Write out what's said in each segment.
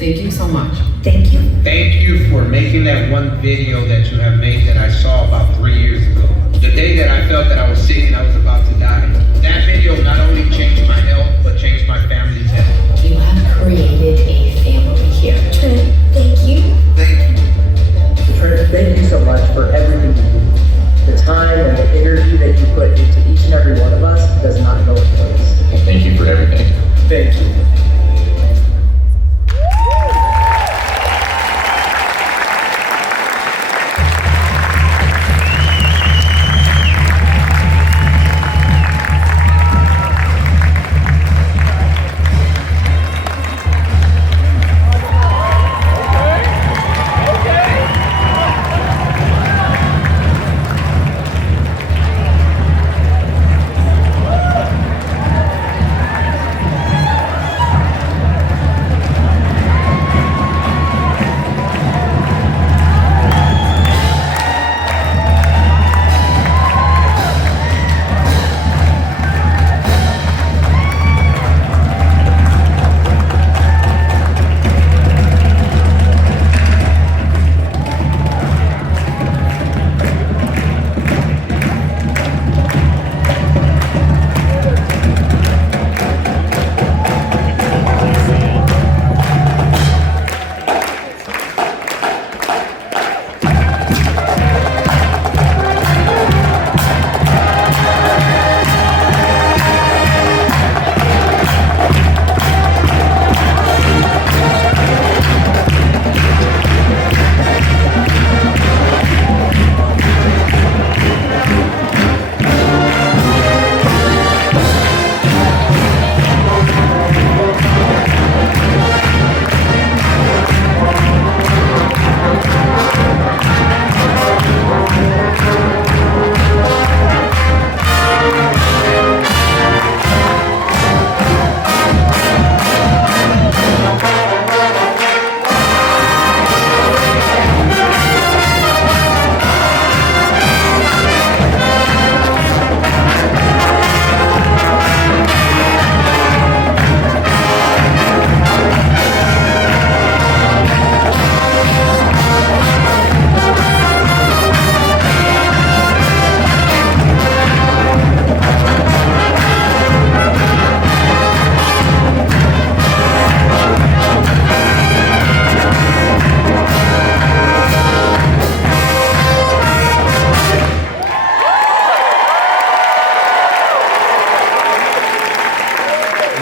Thank you so much. Thank you. Thank you for making that one video that you have made that I saw about 3 years ago. The day that I felt that I was sick and I was about to die. That video not only changed my health, but changed my family's health. You have created a family here. Trent, thank you. Thank you. Trent, thank you so much for everything you do. The time and the energy that you put into each and every one of us does not go unnoticed. Thank you for everything. Thank you.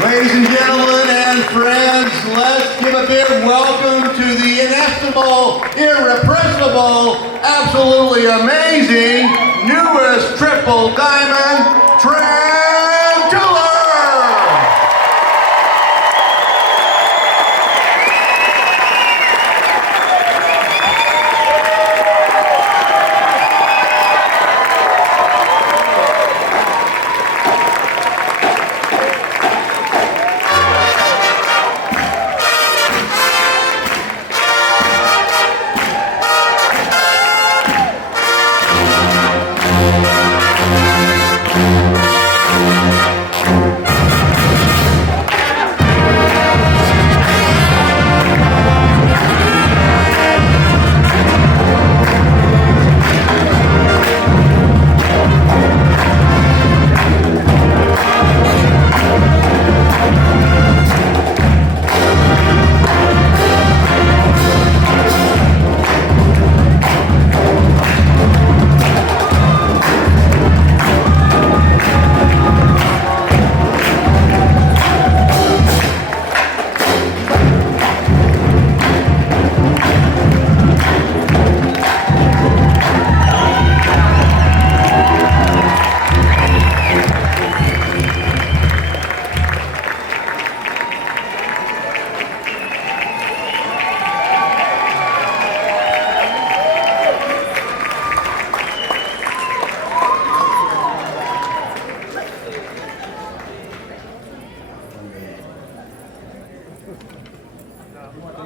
Ladies and gentlemen and friends, let's give a big welcome to the inestimable, irrepressible, absolutely amazing, newest triple diamond, Trent Tuller!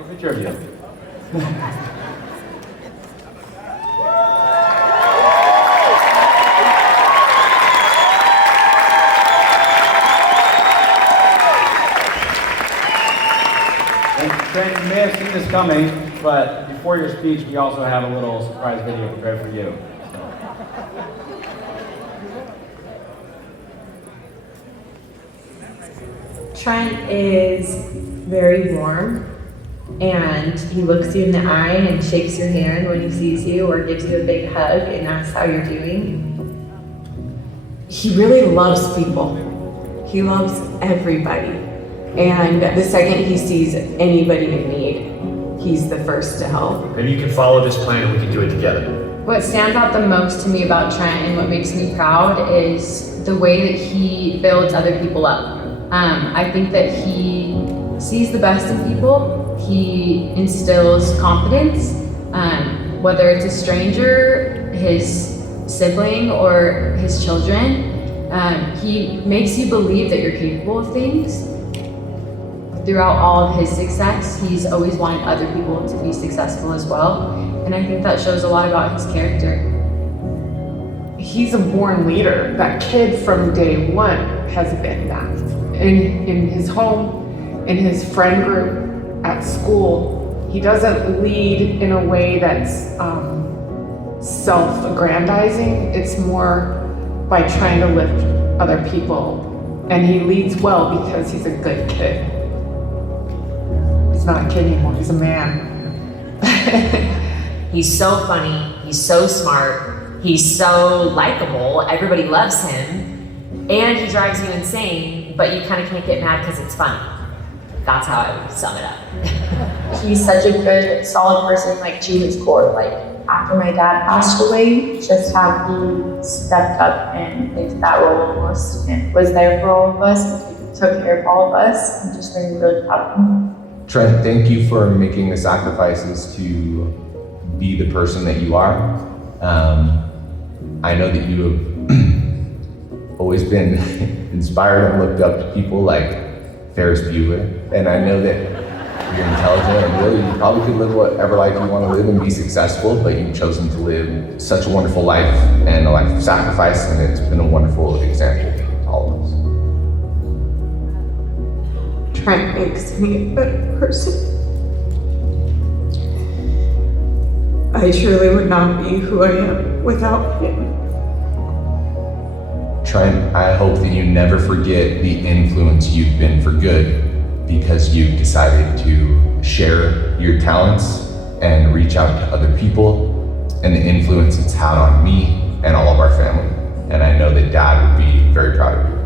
Picture of you. Trent, Trent, you may have seen this coming, but before your speech, we also have a little surprise video prepared for you. Trent is very warm, and he looks you in the eye and shakes your hand when he sees you, or gives you a big hug and asks how you're doing. He really loves people. He loves everybody. And the second he sees anybody in need, he's the first to help. Maybe you can follow this plan and we can do it together. What stands out the most to me about Trent and what makes me proud is the way that he builds other people up. I think that he sees the best in people. He instills confidence, whether it's a stranger, his sibling, or his children. He makes you believe that you're capable of things. Throughout all of his success, he's always wanted other people to be successful as well. And I think that shows a lot about his character. He's a born leader. That kid from day one has been that. In his home, in his friend group, at school, he doesn't lead in a way that's self-aggrandizing. It's more by trying to lift other people. And he leads well because he's a good kid. He's not a kid anymore, he's a man. He's so funny, he's so smart, he's so likable, everybody loves him, and he drives you insane, but you kind of can't get mad because it's funny. That's how I would sum it up. He's such a good, solid person, like to his core. Like after my dad passed away, just how he stepped up and played that role almost, and was there for all of us, and took care of all of us. I'm just really proud of him. Trent, thank you for making the sacrifices to be the person that you are. I know that you have always been inspired and looked up to people like Ferris Bueller, and I know that you're intelligent and really you probably could live whatever life you want to live and be successful, but you've chosen to live such a wonderful life and a life of sacrifice, and it's been a wonderful example to all of us. Trent makes me a better person. I truly would not be who I am without him. Trent, I hope that you never forget the influence you've been for good, because you've decided to share your talents and reach out to other people, and the influence it's had on me and all of our family. And I know that Dad would be very proud of you.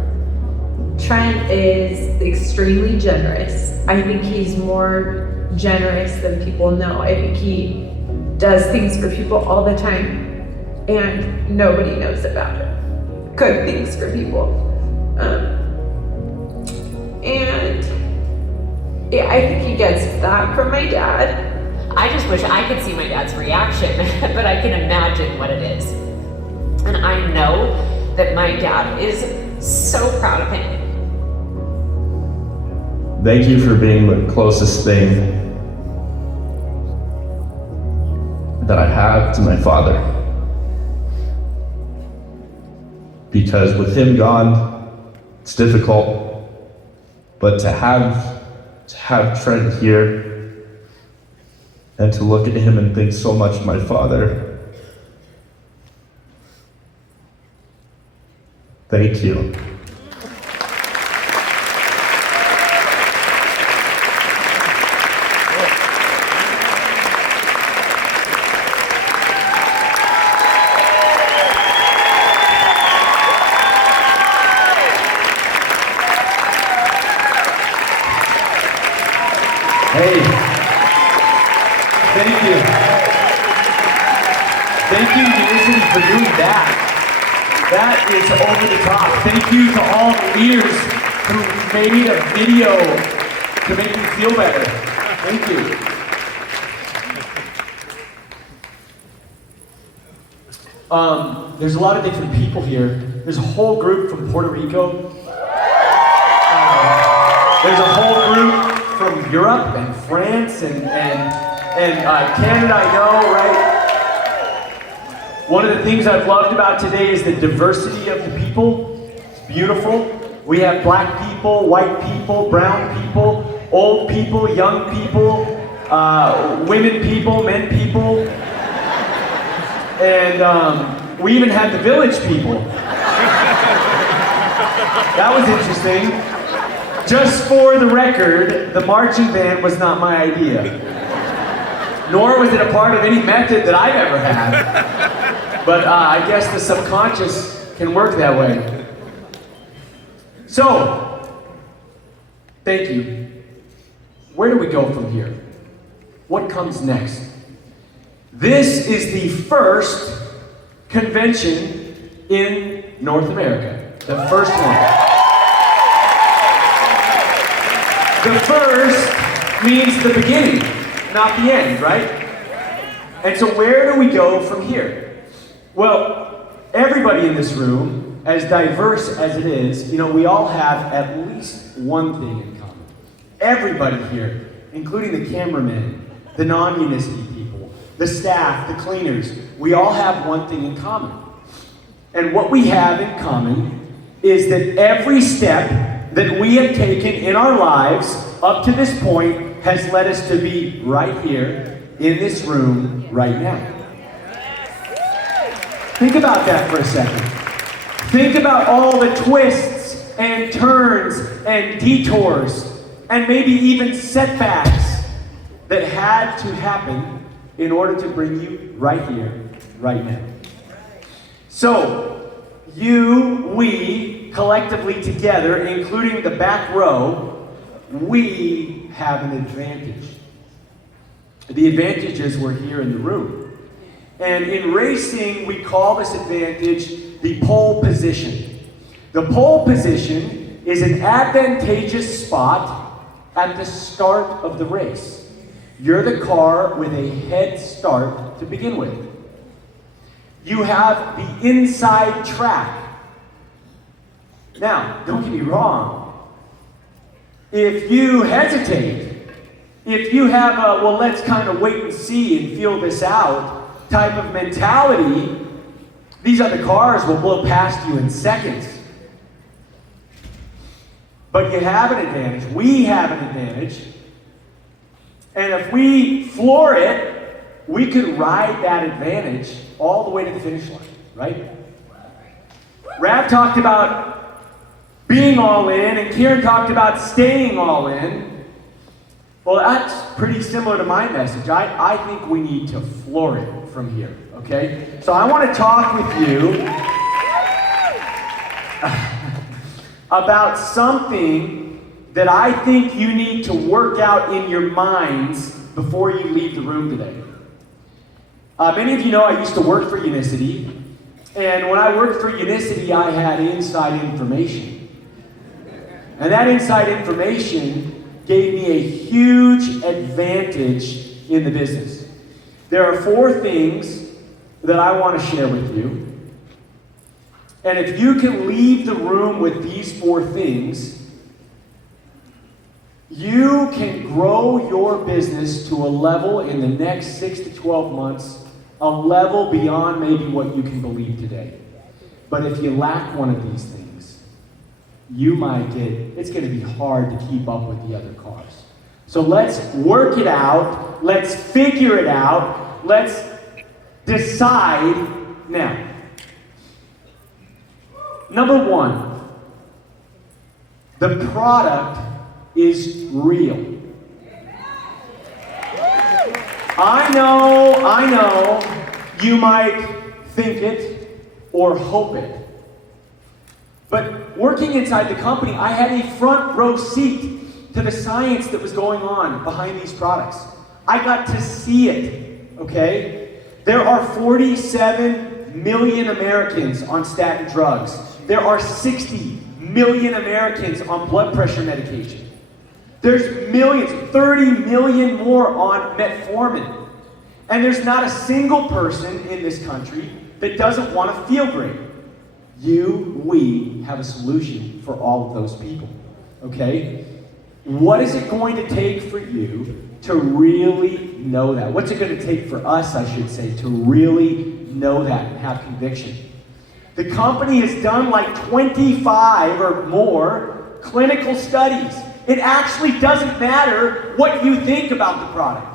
Trent is extremely generous. I think he's more generous than people know. I think he does things for people all the time, and nobody knows about it. Good things for people. And yeah, I think he gets that from my dad. I just wish I could see my dad's reaction, but I can imagine what it is. And I know that my dad is so proud of him. Thank you for being the closest thing that I have to my father. Because with him gone, it's difficult, but to have Trent here and to look at him and think so much of my father, thank you. Hey, thank you. Thank you, University, for doing that. That is over the top. Thank you to all the leaders who made a video to make me feel better. Thank you. There's a lot of different people here. There's a whole group from Puerto Rico. There's a whole group from Europe and France and Canada, I know, right? One of the things I've loved about today is the diversity of the people. It's beautiful. We have black people, white people, brown people, old people, young people, women people, men people, and we even had the village people. That was interesting. Just for the record, the marching band was not my idea. Nor was it a part of any method that I've ever had. But I guess the subconscious can work that way. So, thank you. Where do we go from here? What comes next? This is the first convention in North America. The first one. The first means the beginning, not the end, right? And so where do we go from here? Well, everybody in this room, as diverse as it is, we all have at least one thing in common. Everybody here, including the cameramen, the non-Unicity people, the staff, the cleaners, we all have one thing in common. And what we have in common is that every step that we have taken in our lives up to this point has led us to be right here in this room right now. Think about that for a second. Think about all the twists and turns and detours and maybe even setbacks that had to happen in order to bring you right here, right now. So, we, collectively together, including the back row, we have an advantage. The advantage is we're here in the room. And in racing, we call this advantage the pole position. The pole position is an advantageous spot at the start of the race. You're the car with a head start to begin with. You have the inside track. Now, don't get me wrong. If you hesitate, if you have a, well, let's kind of wait and see and feel this out type of mentality, these other cars will blow past you in seconds. But you have an advantage. We have an advantage. And if we floor it, we could ride that advantage all the way to the finish line, right? Rav talked about being all in, and Kieran talked about staying all in. Well, that's pretty similar to my message. I think we need to floor it from here, okay? So I want to talk with you about something that I think you need to work out in your minds before you leave the room today. Many of you know I used to work for Unicity, and when I worked for Unicity, I had inside information. And that inside information gave me a huge advantage in the business. There are 4 things that I want to share with you. And if you can leave the room with these 4 things, you can grow your business to a level in the next 6 to 12 months, a level beyond maybe what you can believe today. But if you lack one of these things, it's going to be hard to keep up with the other cars. So let's work it out. Let's figure it out. Let's decide now. Number 1, the product is real. I know, you might think it or hope it. But working inside the company, I had a front row seat to the science that was going on behind these products. I got to see it, okay? There are 47 million Americans on statin drugs. There are 60 million Americans on blood pressure medication. There's millions, 30 million more on metformin. And there's not a single person in this country that doesn't want to feel great. We have a solution for all of those people, okay? What is it going to take for you to really know that? What's it going to take for us, I should say, to really know that and have conviction? The company has done like 25 or more clinical studies. It actually doesn't matter what you think about the product.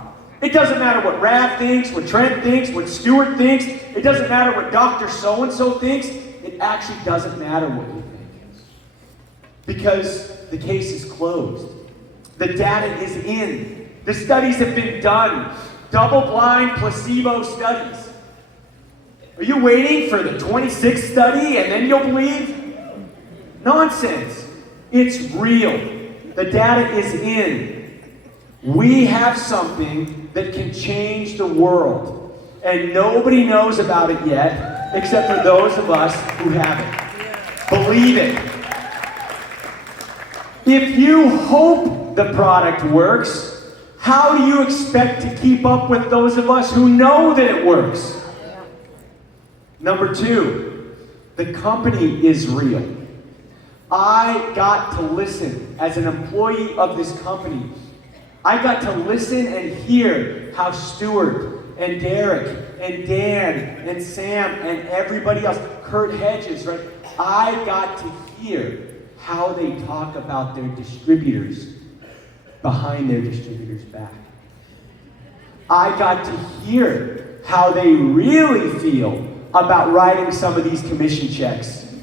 It doesn't matter what Rav thinks, what Trent thinks, what Stuart thinks. It doesn't matter what Dr. So-and-so thinks. It actually doesn't matter what you think. Because the case is closed. The data is in. The studies have been done. Double-blind placebo studies. Are you waiting for the 26th study and then you'll believe? Nonsense. It's real. The data is in. We have something that can change the world. And nobody knows about it yet, except for those of us who have it. Believe it. If you hope the product works, how do you expect to keep up with those of us who know that it works? Number two, the company is real. I got to listen as an employee of this company. I got to listen and hear how Stuart and Derek and Dan and Sam and everybody else, Kurt Hedges, right? I got to hear how they talk about their distributors behind their distributors' back. I got to hear how they really feel about writing some of these commission checks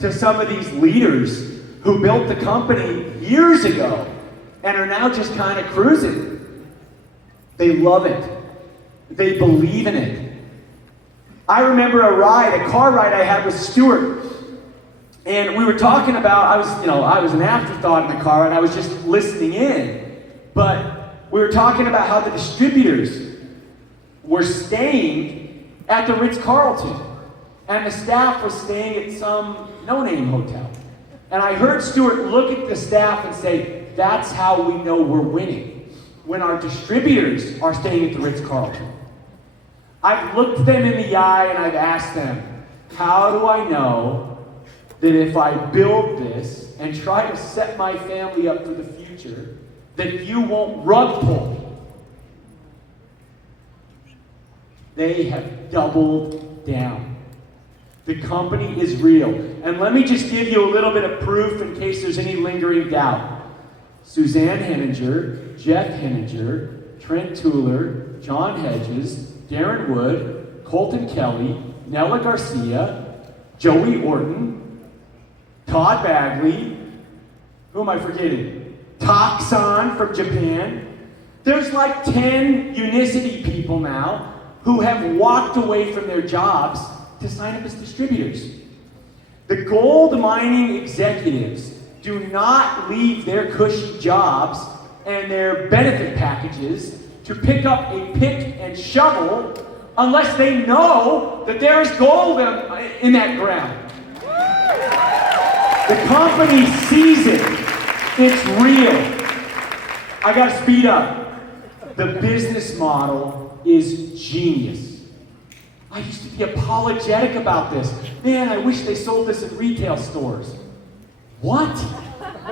to some of these leaders who built the company years ago and are now just kind of cruising. They love it. They believe in it. I remember a car ride I had with Stuart. And we were talking about, I was an afterthought in the car and I was just listening in. But we were talking about how the distributors were staying at the Ritz-Carlton. And the staff was staying at some no-name hotel. And I heard Stuart look at the staff and say, that's how we know we're winning. When our distributors are staying at the Ritz-Carlton. I've looked them in the eye and I've asked them, how do I know that if I build this and try to set my family up for the future, that you won't rug pull me? They have doubled down. The company is real. And let me just give you a little bit of proof in case there's any lingering doubt. Suzanne Henninger, Jeff Henninger, Trent Tuller, John Hedges, Darren Wood, Colton Kelly, Nella Garcia, Joey Orton, Todd Bagley, who am I forgetting? Taksan from Japan. There's like 10 Unicity people now who have walked away from their jobs to sign up as distributors. The gold mining executives do not leave their cushy jobs and their benefit packages to pick up a pick and shovel unless they know that there is gold in that ground. The company sees it. It's real. I gotta speed up. The business model is genius. I used to be apologetic about this. Man, I wish they sold this in retail stores. What?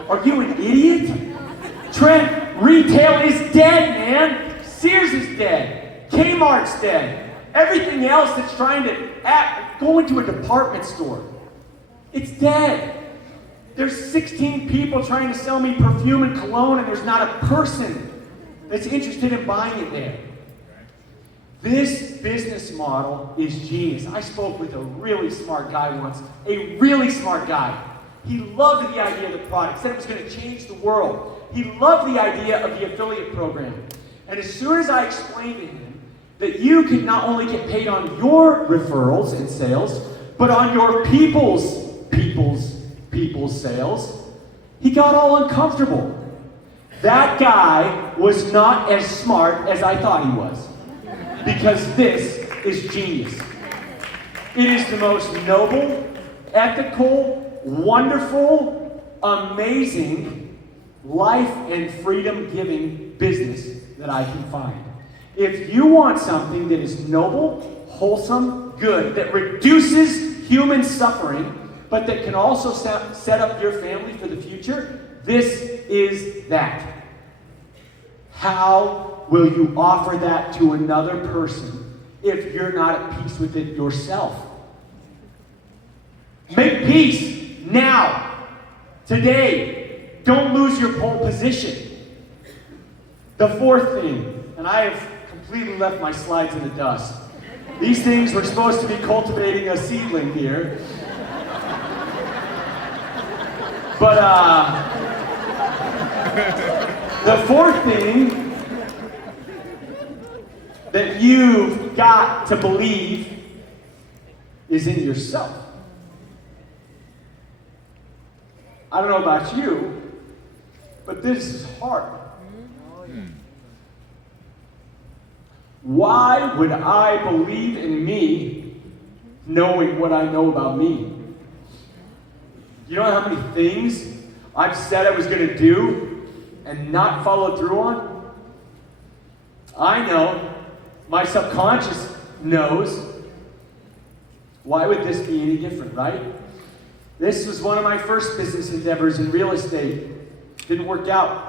Are you an idiot? Trent, retail is dead, man. Sears is dead. Kmart's dead. Everything else that's trying to go into a department store, it's dead. There's 16 people trying to sell me perfume and cologne, and there's not a person that's interested in buying it there. This business model is genius. I spoke with a really smart guy once, a really smart guy. He loved the idea of the product, said it was going to change the world. He loved the idea of the affiliate program. And as soon as I explained to him that you can not only get paid on your referrals and sales, but on your people's sales, he got all uncomfortable. That guy was not as smart as I thought he was. Because this is genius. It is the most noble, ethical, wonderful, amazing, life and freedom-giving business that I can find. If you want something that is noble, wholesome, good, that reduces human suffering, but that can also set up your family for the future, this is that. How will you offer that to another person if you're not at peace with it yourself? Make peace now, today. don't lose your pole position. The fourth thing, and I have completely left my slides in the dust. These things were supposed to be cultivating a seedling here. But the fourth thing that you've got to believe is in yourself. I don't know about you, but this is hard. Why would I believe in me knowing what I know about me? You know how many things I've said I was going to do and not followed through on? I know. My subconscious knows. Why would this be any different, right? This was one of my first business endeavors in real estate. Didn't work out.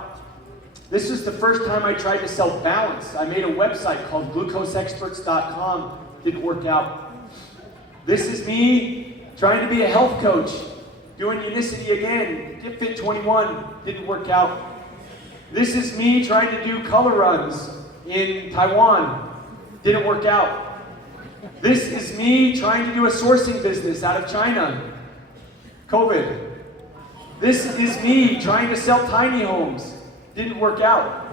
This was the first time I tried to sell balance. I made a website called glucoseexperts.com. Didn't work out. This is me trying to be a health coach. Doing Unicity again. Get Fit 21. Didn't work out. This is me trying to do color runs in Taiwan. Didn't work out. This is me trying to do a sourcing business out of China. COVID. This is me trying to sell tiny homes. Didn't work out.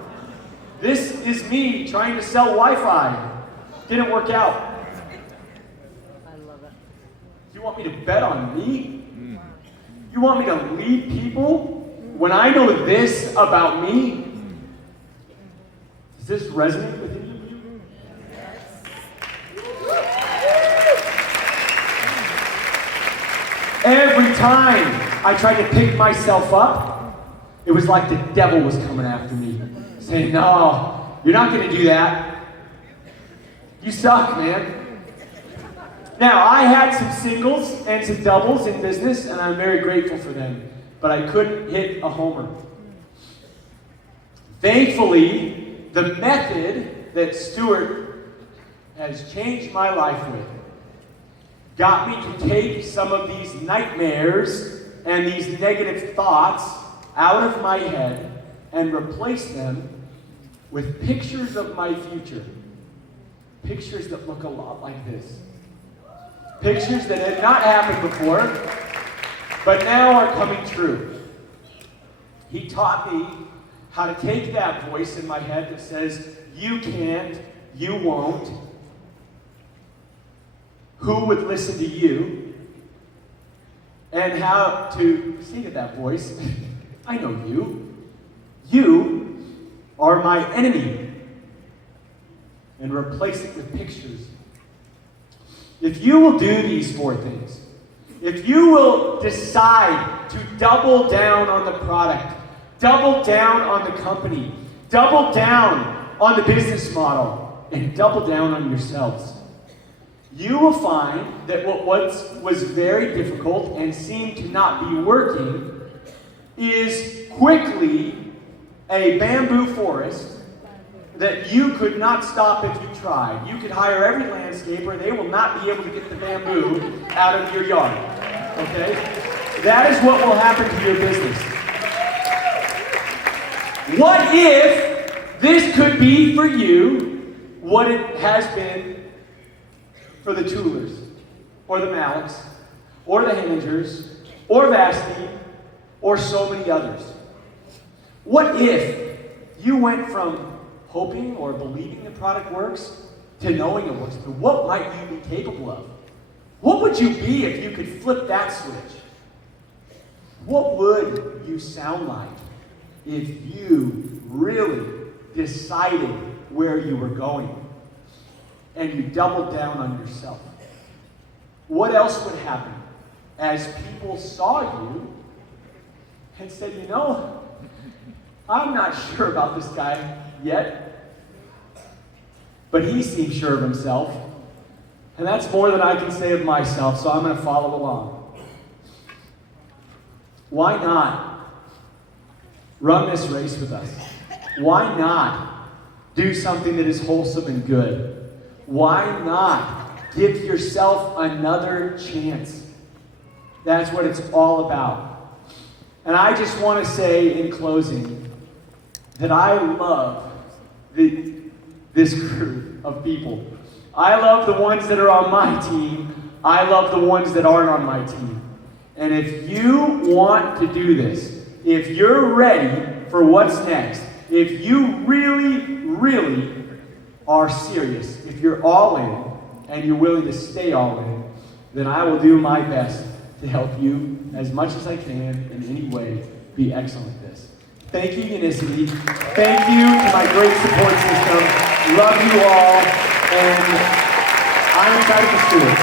This is me trying to sell Wi-Fi. Didn't work out. I love it. You want me to bet on me? You want me to lead people when I know this about me? Does this resonate with you? Every time I tried to pick myself up, it was like the devil was coming after me, saying, no, you're not going to do that. You suck, man. Now, I had some singles and some doubles in business, and I'm very grateful for them, but I couldn't hit a homer. Thankfully, the method that Stuart has changed my life with got me to take some of these nightmares and these negative thoughts out of my head and replace them with pictures of my future. Pictures that look a lot like this. Pictures that had not happened before, but now are coming true. He taught me how to take that voice in my head that says, you can't, you won't, who would listen to you, and how to say to that voice, I know you. You are my enemy. And replace it with pictures. If you will do these four things, if you will decide to double down on the product, double down on the company, double down on the business model, and double down on yourselves, you will find that what was very difficult and seemed to not be working is quickly a bamboo forest that you could not stop if you tried. You could hire every landscaper, they will not be able to get the bamboo out of your yard. Okay? That is what will happen to your business. What if this could be for you what it has been for the Tullers, or the Maliks, or the Hemingers, or Vasti, or so many others? What if you went from hoping or believing the product works to knowing it works? But what might you be capable of? What would you be if you could flip that switch? What would you sound like if you really decided where you were going and you doubled down on yourself? What else would happen as people saw you and said, you know, I'm not sure about this guy yet, but he seems sure of himself, and that's more than I can say of myself, so I'm going to follow along. Why not run this race with us? Why not do something that is wholesome and good? Why not give yourself another chance? That's what it's all about. And I just want to say in closing that I love this group of people. I love the ones that are on my team. I love the ones that aren't on my team. And if you want to do this, if you're ready for what's next, if you really are serious, if you're all in and you're willing to stay all in, then I will do my best to help you as much as I can in any way be excellent at this. Thank you, Unicity. Thank you to my great support system. Love you all, and I'm excited to do it.